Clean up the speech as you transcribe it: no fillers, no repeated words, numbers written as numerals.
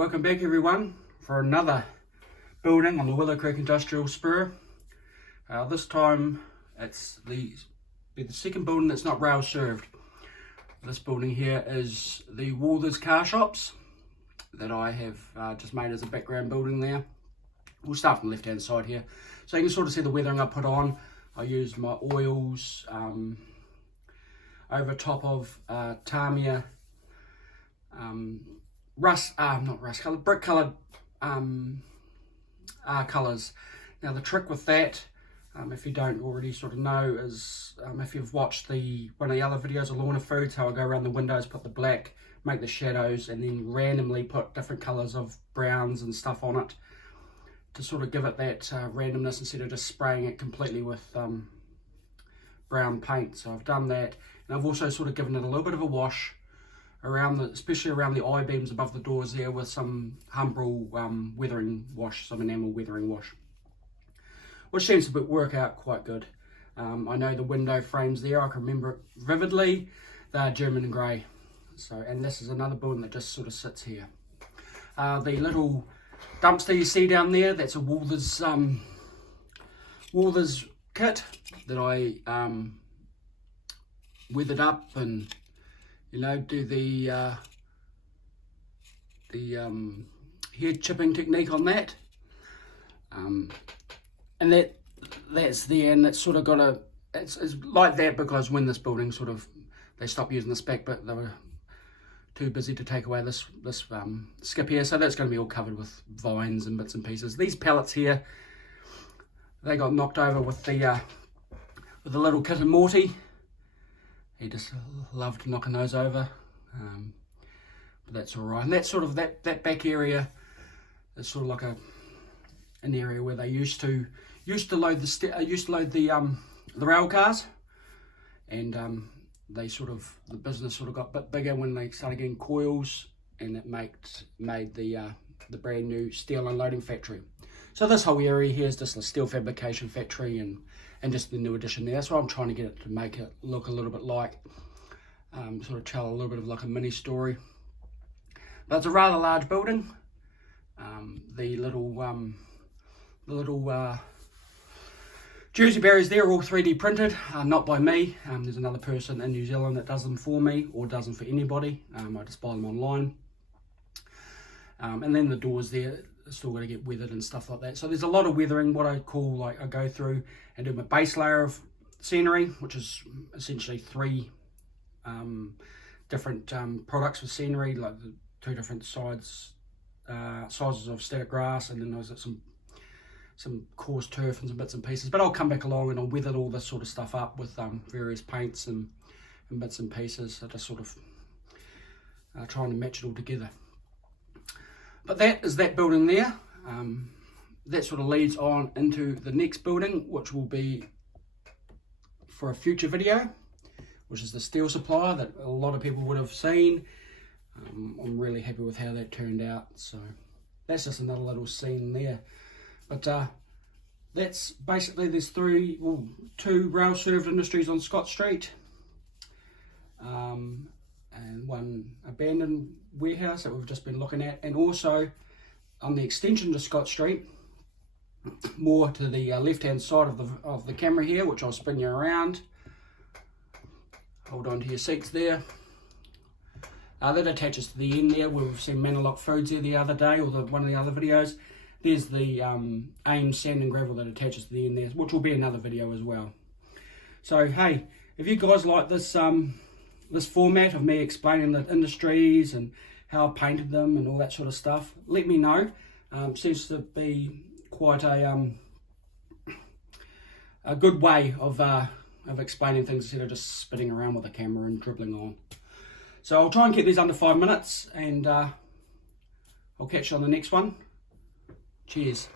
Welcome back everyone for another building on the Willow Creek Industrial Spur. This time it's the second building that's not rail served. This building here is the Walthers Car Shops that I have just made as a background building there. We'll start from the left hand side here. So you can sort of see the weathering I put on. I used my oils over top of Tamiya brick coloured colours. Now the trick with that, if you don't already sort of know, is if you've watched one of the other videos of Lorna Foods, how I go around the windows, put the black, make the shadows, and then randomly put different colours of browns and stuff on it to sort of give it that randomness instead of just spraying it completely with brown paint. So I've done that, and I've also sort of given it a little bit of a wash around especially around the I-beams above the doors there with some Humbrol weathering wash, some enamel weathering wash, which seems to work out quite good. I know the window frames there, I can remember it vividly, they're German grey. So, and this is another building that just sort of sits here. The little dumpster you see down there, that's a Walthers kit that I weathered up and do the head chipping technique on that, and that's there, and it's sort of got it's like that because when this building they stopped using the spec, but they were too busy to take away this skip here, so that's going to be all covered with vines and bits and pieces. These pallets here, they got knocked over with the little kitten Morty. He just loved knocking those over, but that's all right. And that's sort of that back area is sort of like an area where they used to load the rail cars, and the business sort of got a bit bigger when they started getting coils, and it made the brand new steel unloading factory. So this whole area here is just a steel fabrication factory, and just the new addition there. That's what I'm trying to get it to make it look a little bit like, sort of tell a little bit of like a mini story. But it's a rather large building. The little Jersey barriers there are all 3D printed, not by me. There's another person in New Zealand that does them for me, or does them for anybody. I just buy them online. And then the doors there, still got to get weathered and stuff like that. So there's a lot of weathering, what I call, like I go through and do my base layer of scenery, which is essentially 3 different products for scenery, like the 2 different sizes of static grass, and then there's some coarse turf and some bits and pieces. But I'll come back along and I'll weather all this sort of stuff up with various paints and bits and pieces. I just sort of trying to match it all together. But that is that building there. That sort of leads on into the next building, which will be for a future video, which is the steel supplier that a lot of people would have seen. I'm really happy with how that turned out. So that's just another little scene there. But that's basically, there's 2 rail served industries on Scott Street, and 1 abandoned warehouse that we've just been looking at, and also on the extension to Scott Street, more to the left hand side of the camera here, which I'll spin you around. Hold on to your seats there. That attaches to the end there. We've seen Manalock Foods there the other day, or one of the other videos. There's the AIM sand and gravel that attaches to the end there, which will be another video as well. So hey, if you guys like this this format of me explaining the industries and how I painted them and all that sort of stuff, let me know. Seems to be quite a good way of explaining things instead of just spinning around with the camera and dribbling on. So I'll try and keep these under 5 minutes, and I'll catch you on the next one. Cheers.